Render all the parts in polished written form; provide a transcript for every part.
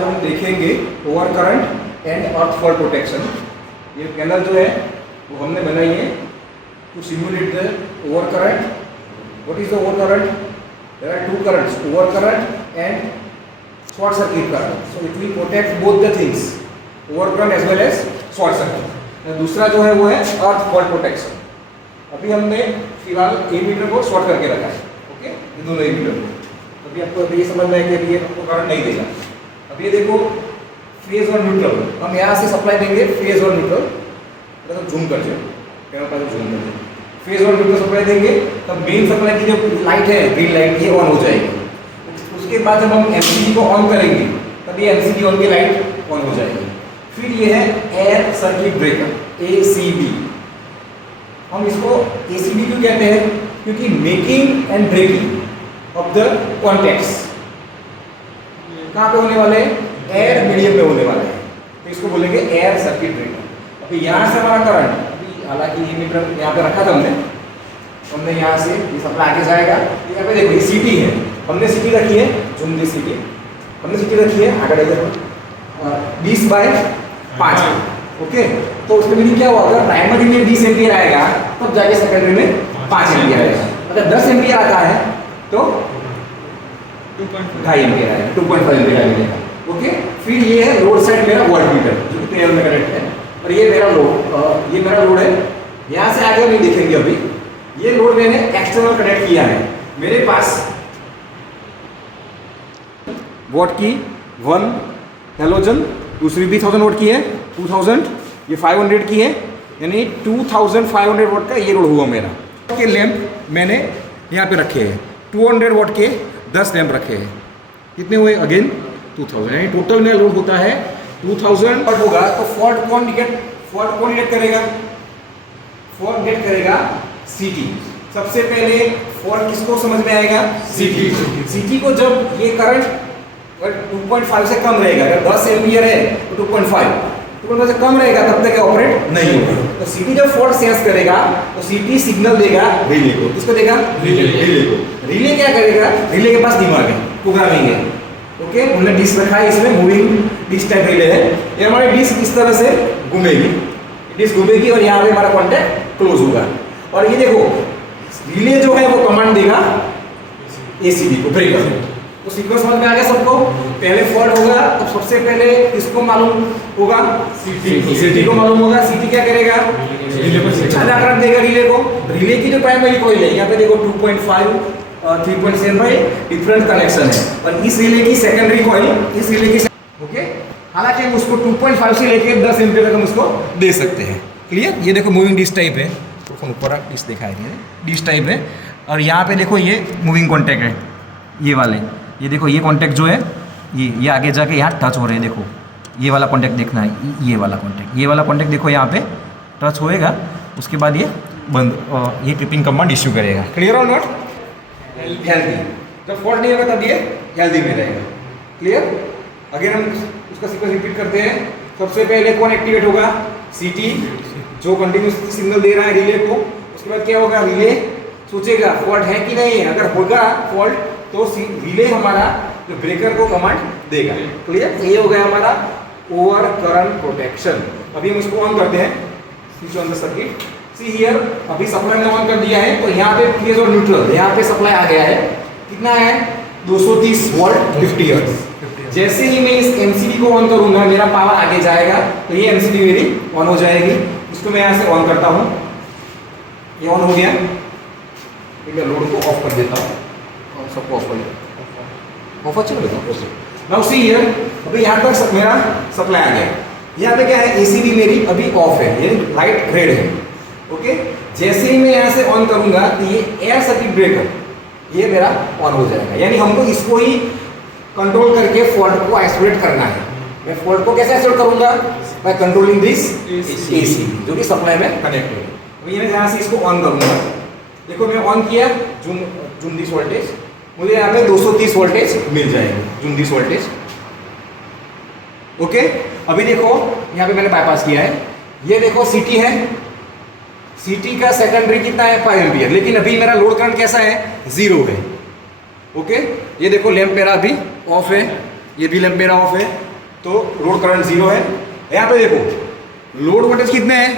आज हम देखेंगे over current and earth fault protection. ये पैनल जो है वो हमने बनाई है to simulate the over current. What is the over current? There are two currents, over current and short circuit current. So it will protect both the things, over current as well as short circuit. दूसरा जो है वो है अर्थ fault protection. अभी हमने फिलहाल ammeter को short करके रखा है, ओके, ये दोनों एमीटर को। अभी आपको ये समझना है कि अभी ये आपको करंट नहीं देगा। अब ये देखो फेज और न्यूट्रल, हम यहाँ से सप्लाई देंगे फेज और न्यूट्रल, तो जूम कर जाए कैमरा पर, जूम कर जाए, फेज और न्यूट्रल सप्लाई देंगे तब मेन सप्लाई की जो लाइट है ग्रीन लाइट ये ऑन हो जाएगी। उसके बाद जब हम एमसीबी को ऑन करेंगे तब ये एमसीबी ऑन की लाइट ऑन हो जाएगी। फिर ये है एयर सर्किट ब्रेकर एसीबी। हम इसको एसीबी क्यों कहते हैं? क्योंकि making and breaking of the contacts कहाँ पे होने वाले हैं? एयर मीडियम में होने वाले हैं, तो इसको बोलेंगे एयर सर्किट ब्रेकर। अभी यहाँ से हमारा करंट, अभी हालांकि ये मीटर यहाँ पे रखा था हमने यहाँ से ये सप्लाई आगे जाएगा। यहाँ पे देखो ये सीटी है, हमने सीटी रखी है, जूम दी सीटी हमने सीटी रखी है आगे 20/5, ओके। तो उसमें मीनिंग क्या हुआ? अगर प्राइमरी में 20 एम्पियर आएगा तब जाके सेकेंडरी में 5 एम्पियर आएगा। अगर 10 एम्पियर आता है तो 2.5 एम्पियर आएगा, 2.5 एम्पियर आएगा, ओके। फिर ये है लोड साइड मेरा वोल्ट मीटर जो कि 13 में कनेक्ट है, और ये मेरा लोड, ये मेरा लोड है। यहाँ से आगे नहीं देखेंगे अभी, ये लोड मैंने एक्सटर्नल कनेक्ट किया है। मेरे पास वॉट की 1 हेलोजन, दूसरी भी 1000 वोट की है 2000, ये 500 की है, यानी 2500 वोट का ये लोड हुआ मेरा। के लैंप मैंने यहाँ पे रखे हैं 200 वोट के 10 लैंप रखे हैं। कितने हुए? अगेन 2000, यानी टोटल मेरा लोड होता है 2000 वोट होगा। तो फॉल्ट कौन डिटेक्ट करेगा? फॉल्ट डिटेक्ट करेगा सीटी। सबसे पहले फॉल्ट किसको समझ में आएगा? सीटी को जब ये करंट 2.5 से कम रहेगा, अगर 10 एम्पियर है तो 2.5 से कम रहेगा तब तक ऑपरेट नहीं होगा। तो सीटी जब फॉल्ट सेंस करेगा तो सीटी सिग्नल देगा रिले को। किसको देगा? रिले को। रिले क्या करेगा? रिले के पास दिमाग है, प्रोग्रामिंग है, ओके। हमने डिस्क रखा है, इसमें मूविंग डिस्क टाइप रिले है। ये हमारी डिस्क इस तरह से घूमेगी, डिस्क घूमेगी और यहाँ पे हमारा कॉन्टैक्ट क्लोज होगा। और ये देखो रिले जो है वो कमांड देगा एसीबी को, ब्रेकर। तो सीक्वेंस समझ में आ गया सबको? पहले फॉल्ट होगा तो सबसे पहले किसको मालूम होगा? सीटी को मालूम होगा। सीटी क्या करेगा? ज्यादा करंट देगा रिले को। रिले की जो प्राइमरी कॉइल है यहाँ पे देखो 2.5 3.7 भाई डिफरेंट कनेक्शन है, और इस रिले की सेकेंडरी कॉइल इस रिले की, ओके। हालांकि हम उसको 2.5 से लेके 10 एम्पियर तक हम उसको दे सकते हैं। क्लियर? ये देखो मूविंग डिस्क टाइप है, ऊपर डिस्क दिखाएंगे, डिस्क टाइप है। और यहाँ पे देखो ये मूविंग कॉन्टैक्ट है, ये वाले, ये देखो ये कॉन्टैक्ट जो है ये आगे जाके यहाँ टच हो रहे हैं। देखो ये वाला कॉन्टैक्ट देखना है, ये वाला कॉन्टैक्ट देखो यहाँ पे टच होएगा, उसके बाद ये बंद, ये क्लिपिंग कमांड इश्यू करेगा। क्लियर और नॉट? हेल्दी। जब फॉल्ट नहीं होगा तब ये हेल्दी में रहेगा। क्लियर? अगर हम उसका सीक्वेंस रिपीट करते हैं, सबसे पहले कौन एक्टिवेट होगा? सीटी, जो कंटिन्यूस सिग्नल दे रहा है रिले को। उसके बाद क्या होगा? रिले सोचेगा फॉल्ट है कि नहीं है, अगर होगा फॉल्ट तो रिले हमारा जो ब्रेकर को कमांड देगा। क्लियर? ये हो गया हमारा ओवर करंट प्रोटेक्शन। अभी हम इसको ऑन करते हैं, switch on the circuit. See here, अभी सप्लाई मैंने ऑन कर दिया है, तो यहाँ पे फेज और न्यूट्रल, यहाँ पे सप्लाई आ गया है। कितना है? 230 वोल्ट 50 हर्ट्ज। जैसे ही मैं इस एमसीबी को ऑन करूंगा मेरा पावर आगे जाएगा, तो ये एमसीबी मेरी ऑन हो जाएगी। इसको मैं यहाँ से ऑन करता हूँ, ये ऑन हो गया। मैं लोड को ऑफ कर देता हूँ, सबको ऑफ कर देता हूँ, ऑफ अच्छा कर देता हूँ। नाउ सी हियर, अभी यहाँ तक मेरा सप्लाई आ गया। यहाँ पे क्या है? एसीबी मेरी अभी ऑफ है, ये लाइट रेड है, ओके। जैसे ही मैं यहाँ से ऑन करूंगा तो ये एयर सर्किट ब्रेकर ये मेरा ऑन हो जाएगा। यानी हमको इसको ही कंट्रोल करके फॉल्ट को आइसोलेट करना है। मैं फॉल्ट को कैसे आइसोलेट करूंगा? बाय कंट्रोलिंग दिस एसी जो कि सप्लाई में कनेक्ट है। अभी मैं यहाँ से इसको ऑन करूंगा, देखो मैं ऑन किया, जूम दिस वोल्टेज, मुझे यहाँ पे 230 वोल्टेज मिल जाएगी, जूम दिस वोल्टेज, ओके। अभी देखो यहाँ पे मैंने बाईपास किया है, ये देखो सीटी है, सीटी का सेकेंडरी कितना है? 5 एम्पियर, लेकिन अभी मेरा लोड करंट कैसा है? 0 है, ओके। ये देखो लैंप मेरा अभी ऑफ है, ये भी लैंप मेरा ऑफ है, तो लोड करंट 0 है। यहाँ पे देखो लोड वोल्टेज कितने हैं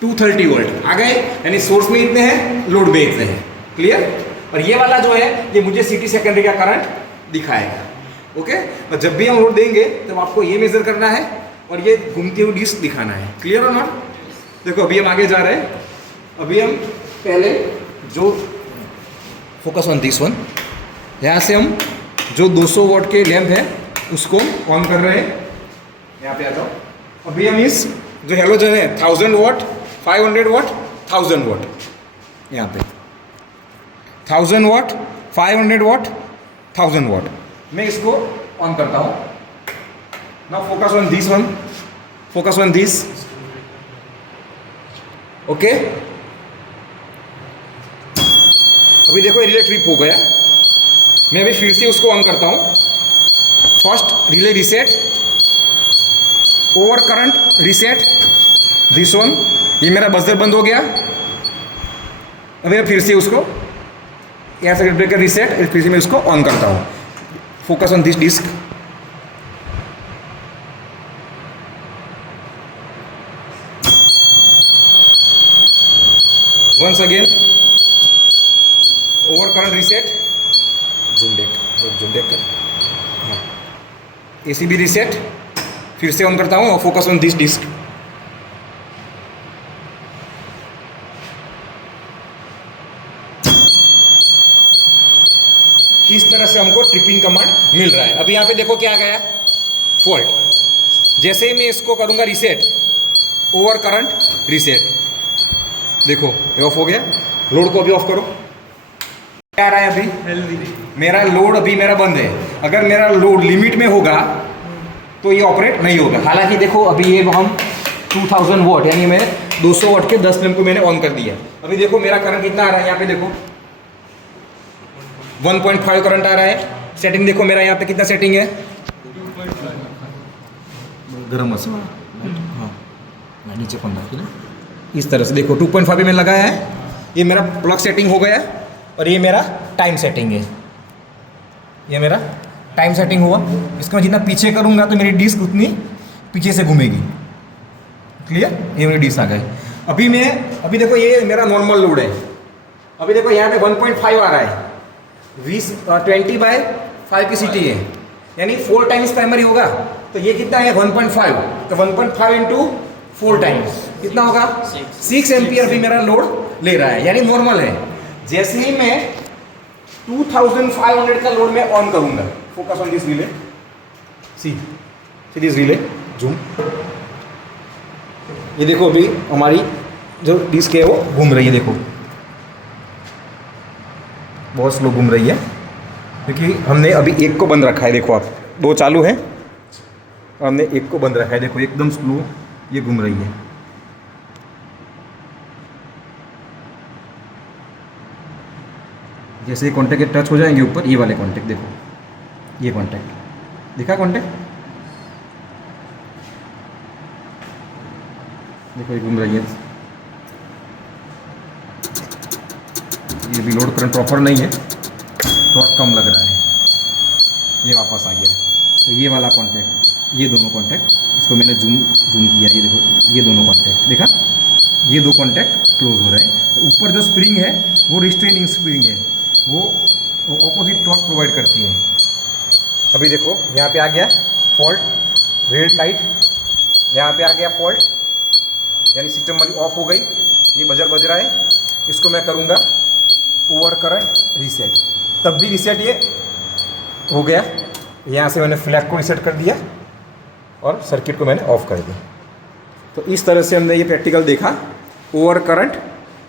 230 वोल्ट आ गए, यानी सोर्स में इतने हैं, लोड में इतने हैं। क्लियर। और ये वाला जो है ये मुझे सिटी सेकेंडरी का करंट दिखाएगा। ओके, और जब भी हम लोड देंगे तब आपको ये मेजर करना है और ये घूमती हुई डिस्क दिखाना है। क्लियर और नॉट। देखो अभी हम आगे जा रहे हैं। अभी हम पहले जो फोकस ऑन दिस वन, यहाँ से हम जो 200 वॉट के लैंप है उसको ऑन कर रहे हैं। यहाँ पे आ जाओ। अभी हम इस जो हेलोजन है 1000 वॉट, 500 वॉट, 1000 वॉट, यहाँ पे 1000 वॉट, 500 वॉट, 1000 वॉट, मैं इसको ऑन करता हूँ। Now focus on this one, focus on this. Okay, अभी देखो रिले ट्रिप हो गया। मैं अभी फिर से उसको ऑन करता हूँ। First relay reset, over current reset, this one, ये मेरा बजर बंद हो गया। अभी मैं फिर से उसको एयर सर्किट ब्रेकर रीसेट, फिर से मैं उसको ऑन करता हूँ। Focus on this disc. Once again over current reset, zoom back कर, हाँ, एसीबी रीसेट, फिर से ऑन करता हूँ और फोकस ऑन दिस डिस्क। इस तरह से हमको ट्रिपिंग कमांड मिल रहा है। अभी यहाँ पे देखो क्या आ गया, फॉल्ट। जैसे ही मैं इसको करूँगा रीसेट, ओवर करंट रीसेट, देखो ये ऑफ हो गया। लोड को अभी ऑफ करो। क्या आ रहा है अभी, मेरा लोड अभी मेरा बंद है। अगर मेरा लोड लिमिट में होगा तो ये ऑपरेट नहीं होगा। हालांकि देखो अभी ये हम 2000 वॉट यानी मैं 200 वॉट के 10 लैंप को मैंने ऑन कर दिया। अभी देखो मेरा करंट कितना आ रहा है, यहाँ पे देखो 1.5 करंट आ रहा है। सेटिंग देखो मेरा यहाँ पे कितना सेटिंग है, गर्म मसाला, हाँ नीचे पंखा ना, इस तरह से देखो 2.5 पे मैंने लगाया है। ये मेरा प्लग सेटिंग हो गया और ये मेरा टाइम सेटिंग है। ये मेरा टाइम सेटिंग हुआ। इसका मैं जितना पीछे करूँगा तो मेरी डिस्क उतनी पीछे से घूमेगी। क्लियर, ये मेरी डिस्क आ गई। अभी देखो ये मेरा नॉर्मल लोड है। अभी देखो यहाँ पे 1.5 आ रहा है, 20/5 की सिटी है, यानी 4 टाइम्स प्राइमरी होगा। तो ये कितना है 1.5, तो 1.5 इंटू 4 टाइम्स कितना होगा 6 एम्पियर भी मेरा लोड ले रहा है, यानी नॉर्मल है। जैसे ही मैं 2500 का लोड में ऑन करूंगा, focus on this relay, see this relay, zoom, ये देखो अभी हमारी जो डिस्क है वो घूम रही है। देखो बहुत स्लो घूम रही है क्योंकि हमने अभी एक को बंद रखा है। देखो आप 2 चालू है और हमने एक को बंद रखा है। देखो एकदम स्लो ये घूम रही है। जैसे ये कॉन्टैक्ट टच हो जाएंगे ऊपर, ये वाले कॉन्टैक्ट देखो, ये कॉन्टैक्ट दिखा, कॉन्टैक्ट देखो ये घूम रही है। ये भी लोड करंट प्रॉपर नहीं है, थोड़ा कम लग रहा है। ये वापस आ गया। तो ये वाला कॉन्टैक्ट, ये दोनों कॉन्टैक्ट, इसको मैंने जूम किया, ये देखो ये दोनों कॉन्टैक्ट देखा, ये 2 कॉन्टैक्ट क्लोज हो रहे हैं। तो ऊपर जो स्प्रिंग है वो रिस्ट्रेनिंग स्प्रिंग है, वो ऑपोजिट टॉर्क प्रोवाइड करती है। अभी देखो यहाँ पे आ गया फॉल्ट, रेड लाइट, यहाँ पे आ गया फॉल्ट, यानी सिस्टम वाली ऑफ हो गई। ये बजर बज रहा है, इसको मैं करूँगा ओवर करंट रीसेट, तब भी रीसेट ये हो गया। यहाँ से मैंने फ्लैग को रीसेट कर दिया और सर्किट को मैंने ऑफ कर दिया। तो इस तरह से हमने ये प्रैक्टिकल देखा, ओवर करंट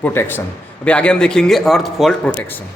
प्रोटेक्शन। अभी आगे हम देखेंगे अर्थ फॉल्ट प्रोटेक्शन।